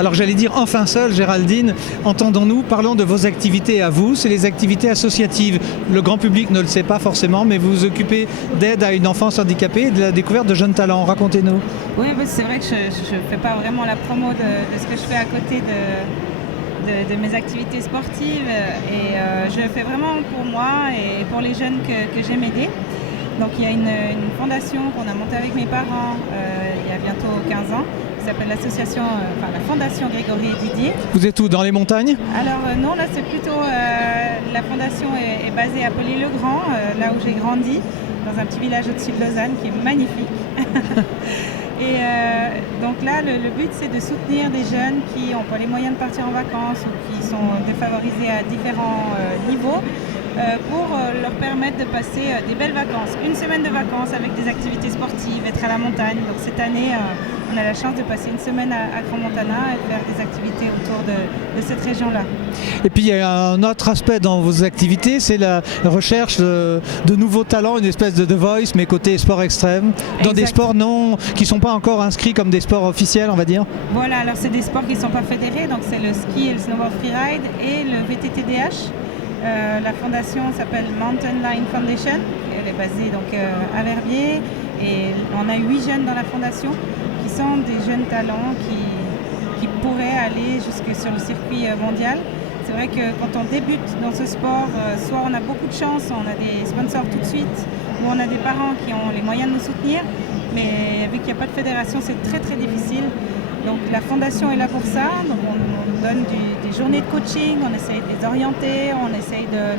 Alors j'allais dire enfin seul, Géraldine, entendons-nous, parlons de vos activités à vous, c'est les activités associatives. Le grand public ne le sait pas forcément, mais vous vous occupez d'aide à une enfance handicapée et de la découverte de jeunes talents. Racontez-nous. Oui, c'est vrai que je ne fais pas vraiment la promo de ce que je fais à côté de mes activités sportives et je le fais vraiment pour moi et pour les jeunes que j'aime aider. Donc il y a une fondation qu'on a montée avec mes parents il y a bientôt 15 ans, qui s'appelle l'association, la fondation Grégory et Didier. Vous êtes où, dans les montagnes? Alors non, là c'est plutôt, la fondation est basée à Pelly-le-Grand, là où j'ai grandi, dans un petit village au-dessus de Lausanne qui est magnifique. Et donc là, le but, c'est de soutenir des jeunes qui n'ont pas les moyens de partir en vacances ou qui sont défavorisés à différents niveaux pour leur permettre de passer des belles vacances. Une semaine de vacances avec des activités sportives, être à la montagne. Donc cette année, on a la chance de passer une semaine à Crans-Montana et faire des activités autour de cette région-là. Et puis il y a un autre aspect dans vos activités, c'est la recherche de nouveaux talents, une espèce de The Voice, mais côté sport extrême, dans des sports qui ne sont pas encore inscrits comme des sports officiels, on va dire. Voilà, alors c'est des sports qui ne sont pas fédérés, donc c'est le ski et le snowboard freeride et le VTTDH. La fondation s'appelle Mountain Line Foundation, elle est basée donc à Verbier et on a 8 jeunes dans la fondation qui sont des jeunes talents qui pourraient aller jusque sur le circuit mondial. C'est vrai que quand on débute dans ce sport, soit on a beaucoup de chance, on a des sponsors tout de suite, ou on a des parents qui ont les moyens de nous soutenir, mais vu qu'il n'y a pas de fédération, c'est très très difficile. Donc la fondation est là pour ça, donc on donne des journées de coaching, on essaye de les orienter, on essaye de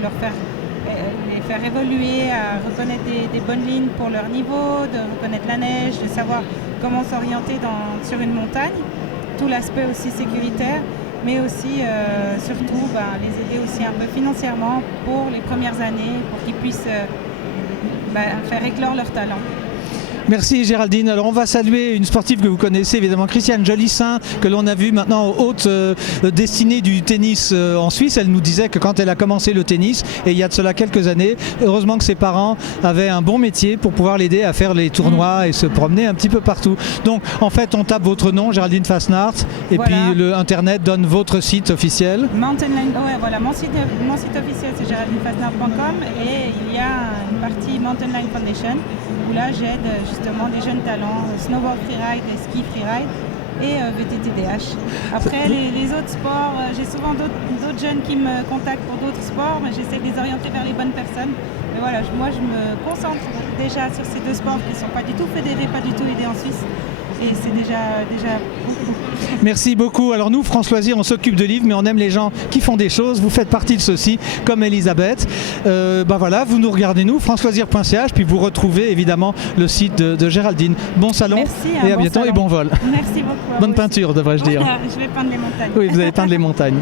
les faire évoluer, à reconnaître des bonnes lignes pour leur niveau, de reconnaître la neige, de savoir comment s'orienter sur une montagne, tout l'aspect aussi sécuritaire, mais aussi surtout les aider aussi un peu financièrement pour les premières années, pour qu'ils puissent faire éclore leur talent. Merci Géraldine. Alors on va saluer une sportive que vous connaissez évidemment, Christiane Jolissaint, que l'on a vue maintenant aux hautes destinées du tennis en Suisse. Elle nous disait que quand elle a commencé le tennis, et il y a de cela quelques années, heureusement que ses parents avaient un bon métier pour pouvoir l'aider à faire les tournois et se promener un petit peu partout. Donc en fait on tape votre nom, Géraldine Fasnaert, et voilà. Puis le internet donne votre site officiel. Mountain Line, voilà, mon site officiel c'est geraldinefasnaert.com et il y a une partie Mountain Line Foundation où là j'aide justement des jeunes talents, snowboard freeride et ski freeride et VTTDH. Après les autres sports, j'ai souvent d'autres jeunes qui me contactent pour d'autres sports, mais j'essaie de les orienter vers les bonnes personnes. Mais voilà, moi je me concentre déjà sur ces deux sports qui ne sont pas du tout fédérés, pas du tout aidés en Suisse. Et c'est déjà beaucoup. Merci beaucoup. Alors nous, France Loisirs, on s'occupe de livres, mais on aime les gens qui font des choses. Vous faites partie de ceux-ci, comme Elisabeth. Voilà, vous nous regardez, nous, franceloisirs.ch, puis vous retrouvez évidemment le site de Géraldine. Bon salon. Merci, et à bientôt salon. Et bon vol. Merci beaucoup. Bonne peinture, devrais-je dire. Je vais peindre les montagnes. Oui, vous allez peindre les montagnes.